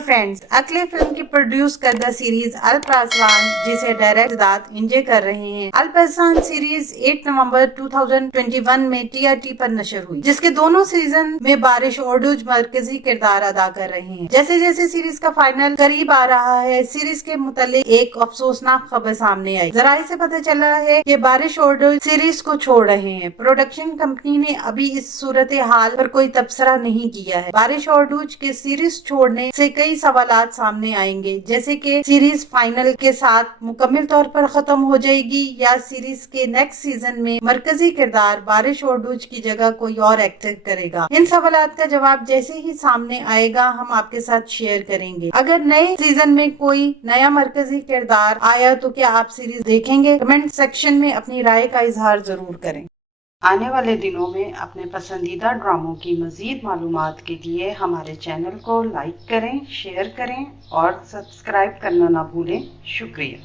Friends, अगले film की produce करदा सीरीज अल्परासान जिसे डायरेक्ट सिद्धार्थ इंजे कर रहे हैं। अल्परासान सीरीज 8 नवंबर 2021 में TRT पर नशर हुई, जिसके दोनों सीजन में बारिश ओरडूज मरकजी किरदार अदा कर रहे हैं। जैसे जैसे सीरीज का फाइनल करीब आ रहा है, सीरीज के मुतालिक एक अफसोसनाक खबर सामने आई। जराये से पता चला है कि बारिश ओरडूज सीरीज को छोड़ रहे हैं। प्रोडक्शन कंपनी ने अभी इस सूरत हाल पर कोई तबसरा नहीं किया है। बारिश ओरडूज के सीरीज छोड़ने से कई सवालात सामने आएंगे, जैसे कि सीरीज फाइनल के साथ मुकम्मल तौर पर खत्म हो जाएगी या सीरीज के नेक्स्ट सीजन में मरकजी किरदार बारिश ओरडूज की जगह कोई और एक्टर करेगा। इन सवालात का जवाब जैसे ही सामने आएगा हम आपके साथ शेयर करेंगे। अगर नए सीजन में कोई नया मरकजी किरदार आया तो क्या आप सीरीज देखेंगे? कमेंट सेक्शन में अपनी राय का इजहार जरूर करें। आने वाले दिनों में अपने पसंदीदा ड्रामों की मजीद मालूमात के लिए हमारे चैनल को लाइक करें, शेयर करें और सब्सक्राइब करना ना भूलें। शुक्रिया।